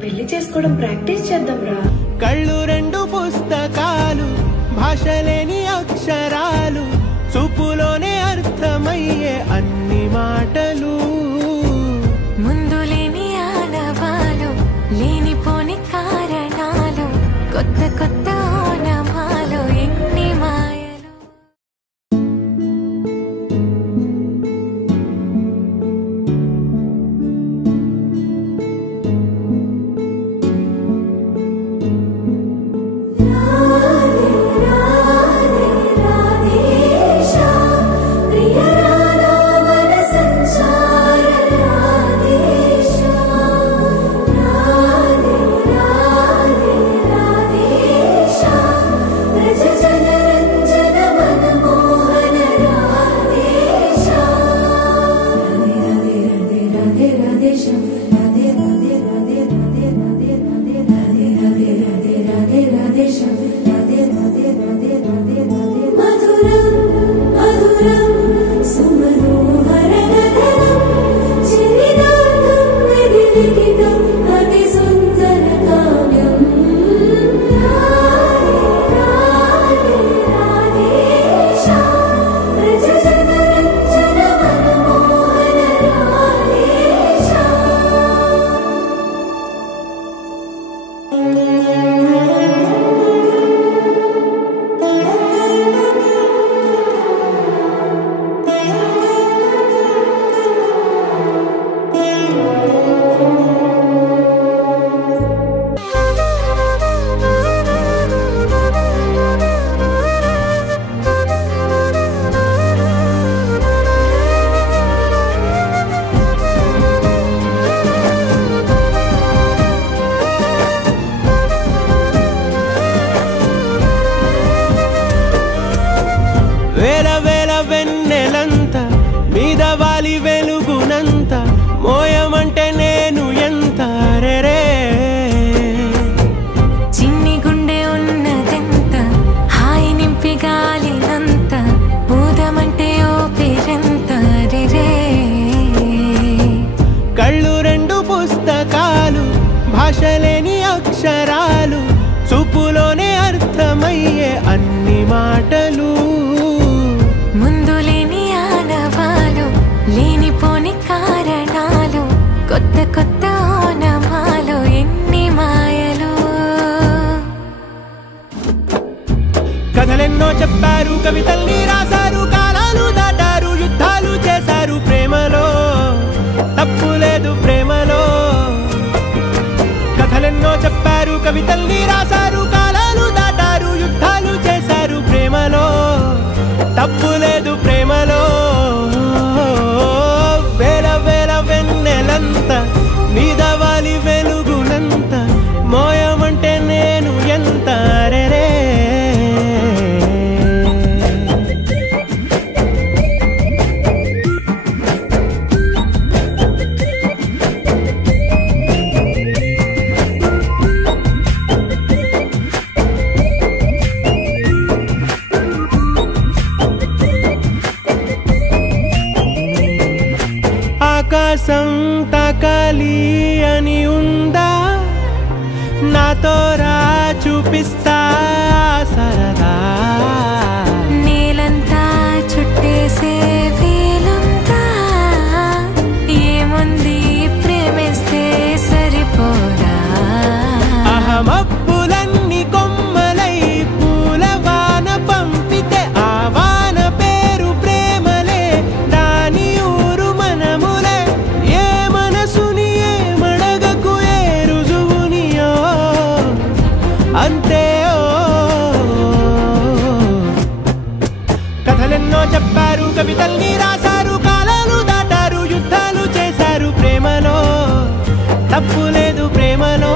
పెళ్లి చేసుకోవడం ప్రాక్టీస్ చేద్దాంరా. కళ్ళు రెండు పుస్తకాలు, భాషలేని అక్షరాలు, చూపులోనే అర్థమయ్యే అన్ని మాటలు. ముందు లేని ఆనవాలు, లేనిపోని కారణాలు, కొత్త కొత్త ఓనమాలు, ఎన్ని మాయలు. వేల వేల వెన్నెలంత మీద వాలి వెలుగునంత, మోయమంటే నేను ఎంత రే. చిన్ని గుండె ఉన్నదెంత, హాయి నింపి గాలినంత, ఊదమంటే ఓపిరెంత రే. కళ్ళు రెండు పుస్తకాలు, భాషలేని అక్షరాలు, చూపులోనే అర్థమయ్యే అన్ని మాటలు. ముందు లేని ఆనవాలు, లేనిపోని కారణాలు, కొత్త కొత్త ఓనమాలు, ఎన్ని మాయలు. కథలెన్నో చెప్పారు, కవితల్ని రాశారు, కాలాలు దాటారు, యుద్ధాలు చేశారు ప్రేమలో, తప్పు లేదు ప్రేమలో. కథలెన్నో చెప్పారు, కవితల్ని రాశారు, కాలాలు దాటారు, యుద్ధాలు చేశారు ప్రేమలో, తప్పు లేదు ప్రేమలో. వేల వేల వెన్నెలంత మీద వాలి వెలుగునంత, మోయమంటే నేను ఎంత రే. ఆకాశం తాకాలి అని ఉందా, నాతో రా చూపిస్తా సరదా. నేలంతా చుట్టేసే వీలుందా, ఏముంది ప్రేమిస్తే సరిపోదా. అహమప్పులన్నీ కొమ్మలై పూల వాన పంపితే, ఆ వాన పేరు ప్రేమలే, దాని ఊరు మనములే. ఏ మనసుని ఏ మడగకు, ఏ రుజువునియో అంతే. కథలెన్నో చెప్పారు, కవితల్ని రాశారు, కాలాలు దాటారు, యుద్ధాలు చేశారు ప్రేమలో, తప్పు లేదు ప్రేమలో.